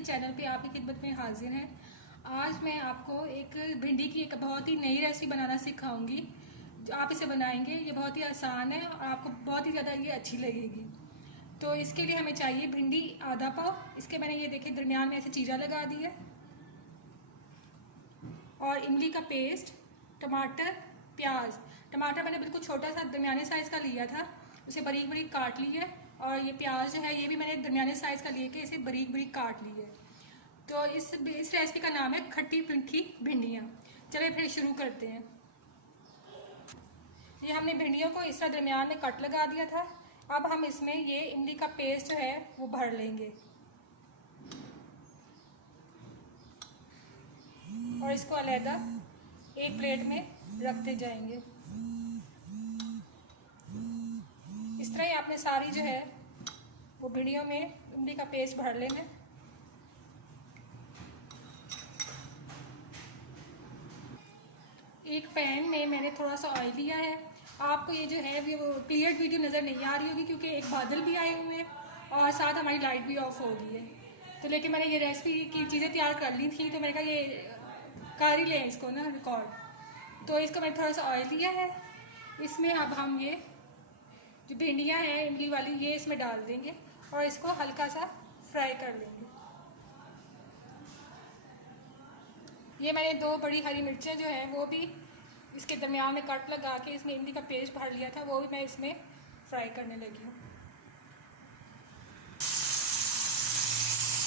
के चैनल पे आपकी खिदमत में हाजिर हैं। आज मैं आपको एक भिंडी की एक बहुत ही नई रेसिपी बनाना सिखाऊंगी। जो आप इसे बनाएंगे ये बहुत ही आसान है और आपको बहुत ही ज़्यादा ये अच्छी लगेगी। तो इसके लिए हमें चाहिए भिंडी आधा पाव। इसके मैंने ये देखिए दरमियान में ऐसे चीरा लगा दी है, और इमली का पेस्ट, टमाटर, प्याज। टमाटर मैंने बिल्कुल छोटा सा दरमियाने साइज़ का लिया था, उसे बारीक बारीक काट ली है। और ये प्याज जो है ये भी मैंने दरमियाने साइज़ का लिए कि इसे बारीक बारीक काट ली है। तो इस रेसिपी का नाम है खट्टी मीठी भिंडियाँ। चलिए फिर शुरू करते हैं। ये हमने भिंडियों को इस तरह दरमियान में कट लगा दिया था। अब हम इसमें ये इमली का पेस्ट जो है वो भर लेंगे और इसको अलग एक प्लेट में रखते जाएंगे। इस तरह ही आपने सारी जो है वो भिंडियों में इमली का पेस्ट भर लेना। एक पैन में मैंने थोड़ा सा ऑयल लिया है। आपको ये जो है वो क्लियर वीडियो नज़र नहीं आ रही होगी क्योंकि एक बादल भी आए हुए हैं और साथ हमारी लाइट भी ऑफ हो गई है। तो लेकिन मैंने ये रेसिपी की चीज़ें तैयार कर ली थी, तो मैंने कहा ये कर ही लें इसको ना रिकॉर्ड। तो इसको मैंने थोड़ा सा ऑयल लिया है। इसमें अब हम ये जो भिंडियाँ हैं इमली वाली ये इसमें डाल देंगे और इसको हल्का सा फ्राई कर लेंगे। ये मैंने 2 बड़ी हरी मिर्चें जो हैं वो भी इसके दरमियान में कट लगा के इसमें इमली का पेस्ट भर लिया था, वो भी मैं इसमें फ्राई करने लगी हूँ।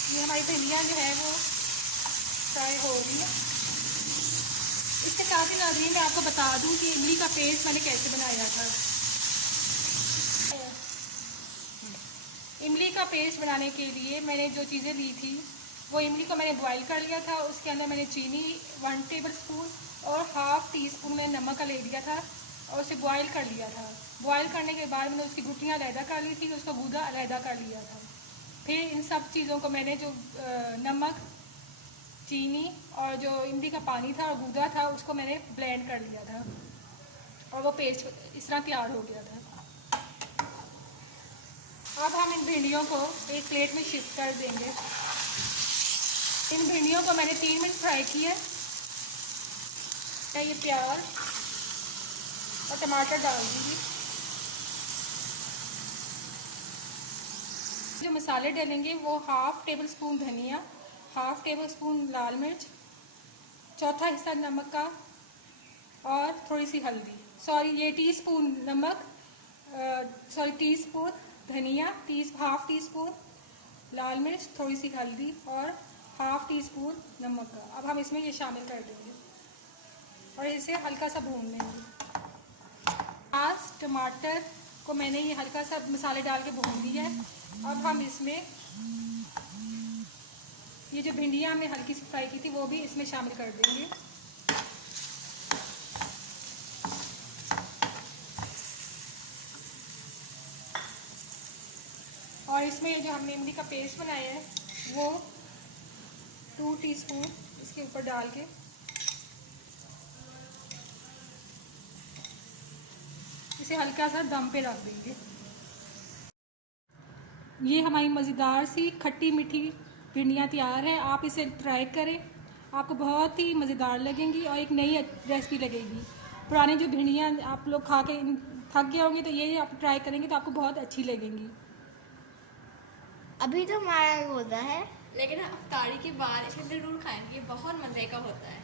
ये हमारी भिंडियाँ जो है वो फ्राई हो रही है। इसके साथ ही नाज़रीन मैं आपको बता दूं कि इमली का पेस्ट मैंने कैसे बनाया था। इमली का पेस्ट बनाने के लिए मैंने जो चीज़ें ली थी वो इमली को मैंने बॉईल कर लिया था। उसके अंदर मैंने चीनी 1 टेबल स्पून और हाफ़ टी स्पून मैंने नमक का ले लिया था और उसे बॉईल कर लिया था। बॉईल करने के बाद मैंने उसकी गुठलियाँ अलहदा कर ली थी, उसका गूदा अलहदा कर लिया था। फिर इन सब चीज़ों को मैंने जो नमक, चीनी और जो इमली का पानी था और गूदा था उसको मैंने ब्लेंड कर लिया था और वो पेस्ट इस तरह तैयार हो गया था। अब हम इन भिंडियों को एक प्लेट में शिफ्ट कर देंगे। इन भिंडियों को मैंने 3 मिनट फ्राई किया। मैं ये प्याज और टमाटर डाल दूँगी। जो मसाले डालेंगे वो हाफ़ टेबल स्पून धनिया, हाफ़ टेबल स्पून लाल मिर्च, चौथा हिस्सा नमक का और थोड़ी सी हल्दी। ये टीस्पून नमक, टीस्पून धनिया, हाफ़ टी स्पून लाल मिर्च, थोड़ी सी हल्दी और हाफ़ टी स्पून नमक का। अब हम इसमें ये शामिल कर देंगे और इसे हल्का सा भून लेंगे। प्याज टमाटर को मैंने ये हल्का सा मसाले डाल के भून लिया है। अब हम इसमें ये जो भिंडियाँ हमने हल्की सी फ्राई की थी वो भी इसमें शामिल कर देंगे। और इसमें ये जो हमने इमली का पेस्ट बनाया है वो 2 टीस्पून इसके ऊपर डाल के इसे हल्का सा दम पे रख देंगे। ये हमारी मज़ेदार सी खट्टी मीठी भिंडियाँ तैयार है। आप इसे ट्राई करें, आपको बहुत ही मज़ेदार लगेंगी और एक नई रेसिपी लगेगी। पुरानी जो भिंडियाँ आप लोग खा के थक गए होंगे तो ये आप ट्राई करेंगे तो आपको बहुत अच्छी लगेंगी। अभी तो हमारा रोज़ा है, लेकिन अफ्तारी के बाद इसे ज़रूर खाएंगे, बहुत मज़े का होता है।